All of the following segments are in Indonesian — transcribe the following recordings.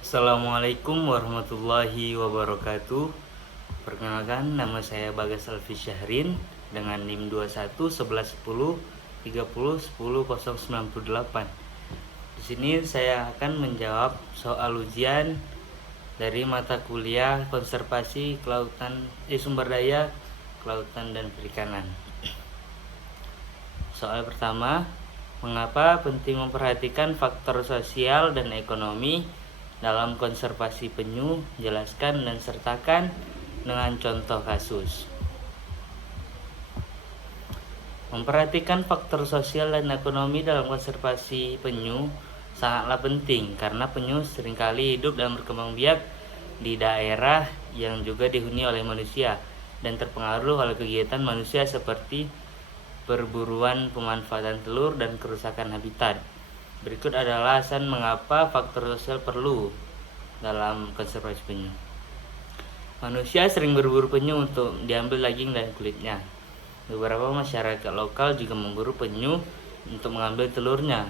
Assalamualaikum warahmatullahi wabarakatuh. Perkenalkan, nama saya Bagas Alfi Syahrin dengan NIM 21 11 10 30 10 098. Di sini saya akan menjawab soal ujian dari mata kuliah Konservasi Kelautan Sumber Daya Kelautan dan Perikanan. Soal pertama, mengapa penting memperhatikan faktor sosial dan ekonomi dalam konservasi penyu? Jelaskan dan sertakan dengan contoh kasus. Memperhatikan faktor sosial dan ekonomi dalam konservasi penyu sangatlah penting karena penyu seringkali hidup dan berkembang biak di daerah yang juga dihuni oleh manusia dan terpengaruh oleh kegiatan manusia seperti perburuan, pemanfaatan telur, dan kerusakan habitat. Berikut adalah alasan mengapa faktor sosial perlu dalam konservasi penyu. Manusia sering berburu penyu untuk diambil daging dan kulitnya. Beberapa masyarakat lokal juga memburu penyu untuk mengambil telurnya.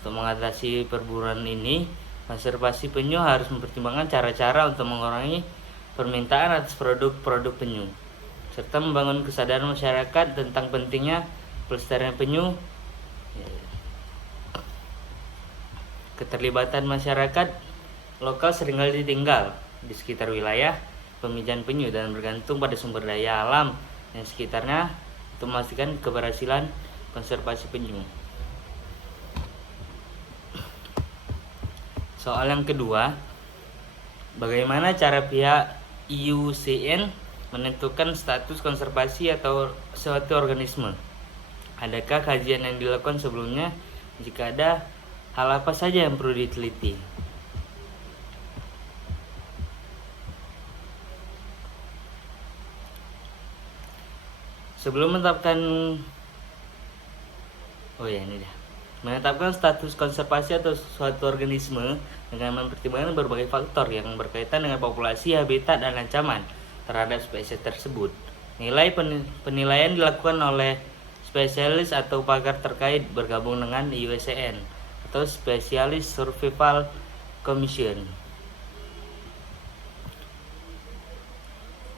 Untuk mengatasi perburuan ini, konservasi penyu harus mempertimbangkan cara-cara untuk mengurangi permintaan atas produk-produk penyu, serta membangun kesadaran masyarakat tentang pentingnya pelestarian penyu. Keterlibatan masyarakat lokal seringkali ditinggal di sekitar wilayah pemijahan penyu dan bergantung pada sumber daya alam yang sekitarnya untuk memastikan keberhasilan konservasi penyu. Soal yang kedua, bagaimana cara pihak IUCN menentukan status konservasi atau suatu organisme? Adakah kajian yang dilakukan sebelumnya? Jika ada, hal apa saja yang perlu diteliti? Sebelum menetapkan status konservasi atau suatu organisme dengan mempertimbangkan berbagai faktor yang berkaitan dengan populasi, habitat, dan ancaman terhadap spesies tersebut. Penilaian dilakukan oleh spesialis atau pakar terkait bergabung dengan IUCN atau Specialist Survival Commission.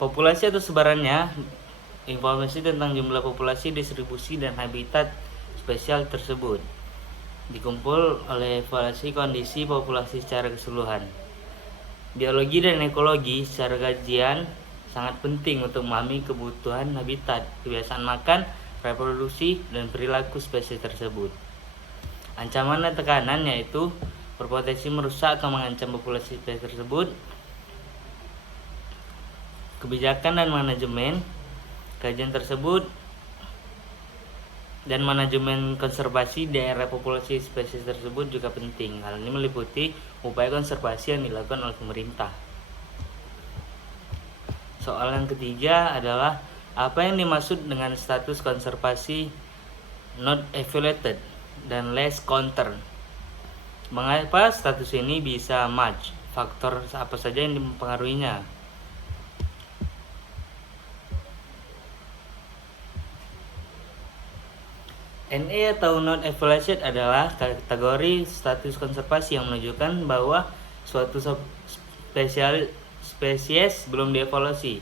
Populasi atau sebarannya, informasi tentang jumlah populasi, distribusi, dan habitat spesial tersebut dikumpul oleh evaluasi kondisi populasi secara keseluruhan. Biologi dan ekologi secara kajian sangat penting untuk memahami kebutuhan habitat, kebiasaan makan, reproduksi, dan perilaku spesies tersebut. Ancaman dan tekanan yaitu berpotensi merusak atau mengancam populasi spesies tersebut. Kebijakan dan manajemen kajian tersebut dan manajemen konservasi daerah populasi spesies tersebut juga penting. Hal ini meliputi upaya konservasi yang dilakukan oleh pemerintah. Soal yang ketiga adalah apa yang dimaksud dengan status konservasi not evaluated dan less concern? Mengapa status ini bisa match? Faktor apa saja yang mempengaruhinya? NE atau not evaluated adalah kategori status konservasi yang menunjukkan bahwa suatu spesies belum dievaluasi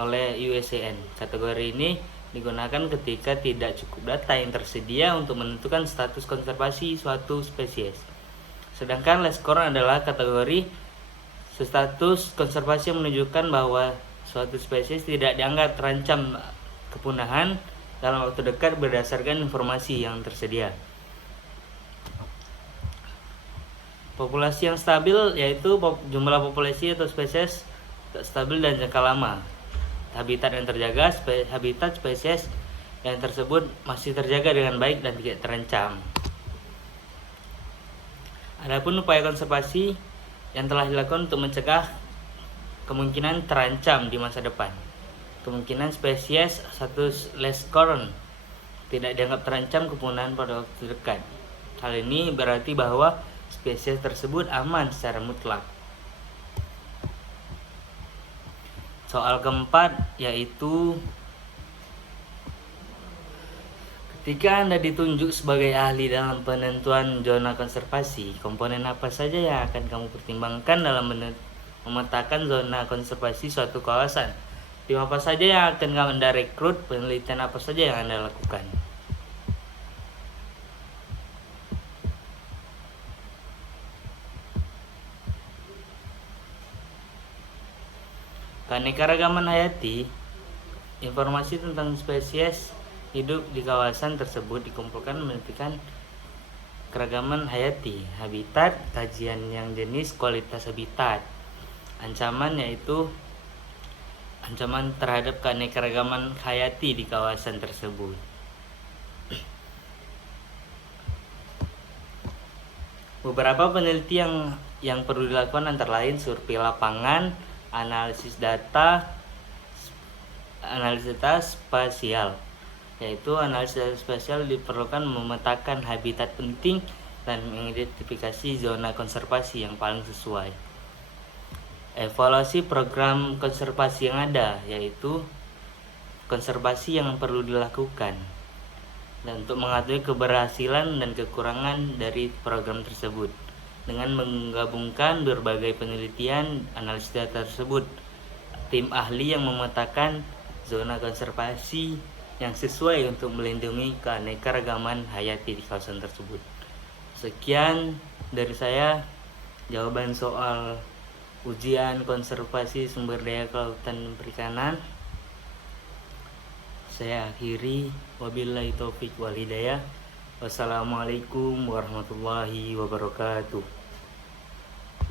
oleh IUCN. Kategori ini digunakan ketika tidak cukup data yang tersedia untuk menentukan status konservasi suatu spesies. Sedangkan less concern adalah kategori status konservasi yang menunjukkan bahwa suatu spesies tidak dianggap terancam kepunahan dalam waktu dekat berdasarkan informasi yang tersedia. Populasi yang stabil yaitu jumlah populasi atau spesies stabil dan jangka lama. Habitat yang terjaga, habitat spesies yang tersebut masih terjaga dengan baik dan tidak terancam. Adapun upaya konservasi yang telah dilakukan untuk mencegah kemungkinan terancam di masa depan. Kemungkinan spesies status less concern tidak dianggap terancam kepunahan pada waktu dekat. Hal ini berarti bahwa spesies tersebut aman secara mutlak. Soal keempat yaitu Jika Anda ditunjuk sebagai ahli dalam penentuan zona konservasi, komponen apa saja yang akan kamu pertimbangkan dalam memetakan zona konservasi suatu kawasan? Tim apa saja yang akan Anda rekrut? Penelitian apa saja yang Anda lakukan? Keanekaragaman hayati, informasi tentang spesies hidup di kawasan tersebut dikumpulkan menentukan keragaman hayati, habitat, kajian yang jenis, kualitas habitat, ancaman yaitu ancaman terhadap keanekaragaman hayati di kawasan tersebut. Beberapa penelitian yang perlu dilakukan antara lain survei lapangan, analisis data spasial, yaitu analisis spasial diperlukan memetakan habitat penting dan mengidentifikasi zona konservasi yang paling sesuai. Evaluasi program konservasi yang ada, yaitu konservasi yang perlu dilakukan, dan untuk mengetahui keberhasilan dan kekurangan dari program tersebut dengan menggabungkan berbagai penelitian analisis data tersebut. Tim ahli yang memetakan zona konservasi yang sesuai untuk melindungi keanekaragaman hayati di kawasan tersebut. Sekian dari saya jawaban soal ujian konservasi sumber daya kelautan dan perikanan. Saya akhiri, wabillahi taufik wal hidayah. Wassalamualaikum warahmatullahi wabarakatuh.